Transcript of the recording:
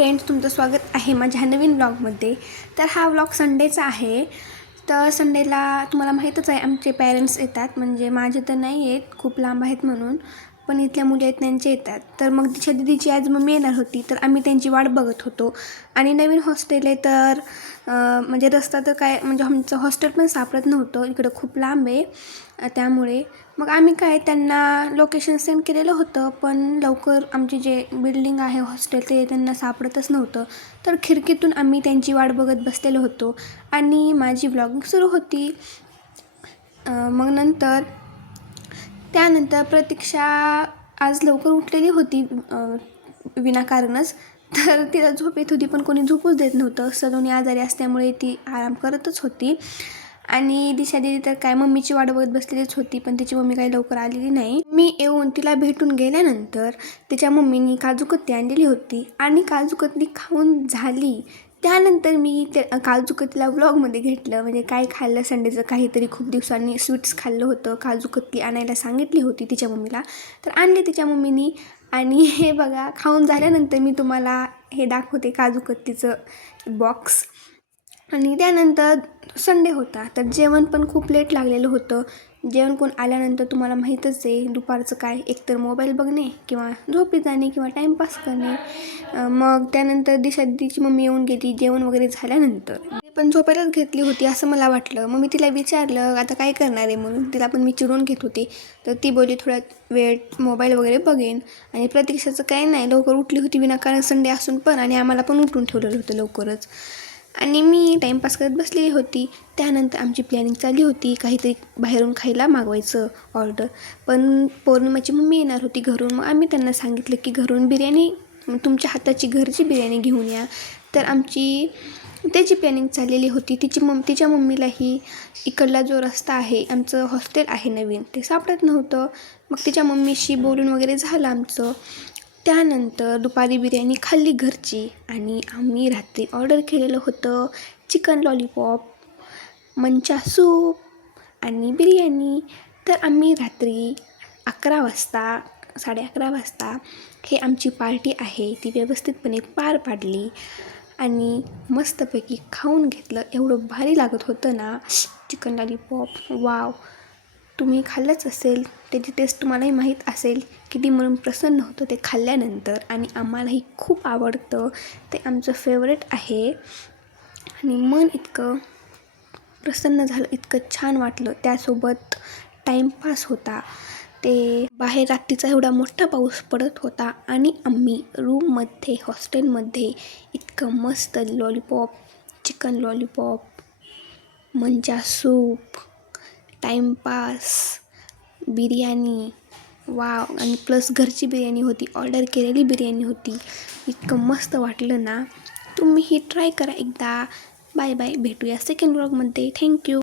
Friends, तुमचं स्वागत आहे माझ्या नवीन ब्लॉगमध्ये. तर हा ब्लॉग संडेचा आहे. तर संडेला तुम्हाला माहीतच आहे आमचे पॅरेंट्स येतात, म्हणजे माझे तर नाही येत, खूप लांब आहेत म्हणून, पण इथल्या मुली आहेत त्यांचे येतात. तर मग तिच्या दीदीची आज मम्मी येणार होती, तर आम्ही त्यांची वाट बघत होतो. आणि नवीन हॉस्टेल आहे, तर म्हणजे रस्ता तर काय, म्हणजे आमचं हॉस्टेल पण सापडत नव्हतं, इकडं खूप लांब आहे. त्यामुळे मग आम्ही काय त्यांना लोकेशन सेंड केलेलं होतं, पण लवकर आमची जे बिल्डिंग आहे हॉस्टेल ते त्यांना सापडतच नव्हतं. तर खिडकीतून आम्ही त्यांची वाट बघत बसलेलो होतो आणि माझी ब्लॉगिंग सुरू होती. मग त्यानंतर प्रतीक्षा आज लवकर उठलेली होती विनाकारणच. तर तिला झोप येत होती, पण कोणी झोपूच देत नव्हतं. सलोनी आजारी असल्यामुळे ती आराम करतच होती. आणि दिशा दिदी तर काय मम्मीची वाट बघत बसलेलीच होती, पण तिची मम्मी काही लवकर आलेली नाही. मी येऊन तिला भेटून गेल्यानंतर तिच्या मम्मीनी काजू कतली आणलेली होती आणि काजू कतली खाऊन झाली. त्यानंतर मी त्या काजू कतलीला व्लॉगमध्ये घेतलं, म्हणजे काय खाल्लं संडेचं, काहीतरी खूप दिवसांनी स्वीट्स खाल्लं होतं. काजू कतली आणायला सांगितली होती तिच्या मम्मीला, तर आणली तिच्या मम्मीनी. आणि हे बघा, खाऊन झाल्यानंतर मी तुम्हाला हे दाखवते काजू कतलीचं बॉक्स. आणि त्यानंतर संडे होता, तर जेवण पण खूप लेट लागलेलं होतं. जेवण कोण आल्यानंतर तुम्हाला माहीतच आहे, दुपारचं काय, एकतर मोबाईल बघणे किंवा झोपी जाणे किंवा टाईमपास करणे. मग त्यानंतर दिशा दीदीची मम्मी येऊन गेली जेवण वगैरे झाल्यानंतर. ती पण झोपायलाच घेतली होती असं मला वाटलं. मग मी तिला विचारलं आता काय करणार आहे म्हणून, तिला पण मी चिडून घेत होती. तर ती बोलली थोडा वेळ मोबाईल वगैरे बघेन. आणि प्रतीक्षाचं काही नाही, लवकर उठली होती विनाकारण संडे असून पण, आणि आम्हाला पण उठून ठेवलेलं होतं लवकरच. आणि मी टाईमपास करत बसलेली होती. त्यानंतर आमची प्लॅनिंग चालली होती काहीतरी बाहेरून खायला मागवायचं ऑर्डर. पण पौर्णिमाची मम्मी येणार होती घरून, मग आम्ही त्यांना सांगितलं की घरून बिर्याणी, तुमच्या हाताची घरची बिर्याणी घेऊन या. तर आमची त्याची प्लॅनिंग चाललेली होती. तिच्या मम्मीलाही इकडला जो रस्ता आहे, आमचं हॉस्टेल आहे नवीन, ते सापडत नव्हतं. मग तिच्या मम्मीशी बोलून वगैरे झालं आमचं. त्यानंतर दुपारी बिर्याणी खाल्ली घरची, आणि आम्ही रात्री ऑर्डर केलेलं होतं चिकन लॉलीपॉप, मंचा सूप आणि बिर्याणी. तर आम्ही रात्री 11 वाजता, 11:30 वाजता हे आमची पार्टी आहे ती व्यवस्थितपणे पार पाडली आणि मस्तपैकी खाऊन घेतलं. एवढं भारी लागत होतं ना चिकन लॉलीपॉप, वाव! तुम्ही खाल्लंच असेल, त्याची टेस्ट तुम्हालाही माहीत असेल किती म्हणून प्रसन्न होतं ते खाल्ल्यानंतर. आणि आम्हालाही खूप आवडतं, ते आमचं फेवरेट आहे. आणि मन इतकं प्रसन्न झालं, इतकं छान वाटलं. त्यासोबत टाईमपास होता. ते बाहेर रात्रीचा एवढा मोठा पाऊस पडत होता आणि आम्ही रूममध्ये हॉस्टेलमध्ये इतकं मस्त lollipop, chicken lollipop, manchow soup, timepass, biryani, wow! आणि प्लस घरची बिर्याणी होती, ऑर्डर केलेली बिर्याणी होती. इतकं मस्त वाटलं ना. तुम्हीही ट्राय करा एकदा. बाय बाय, भेटूया सेकंड व्लॉगमध्ये. थँक्यू.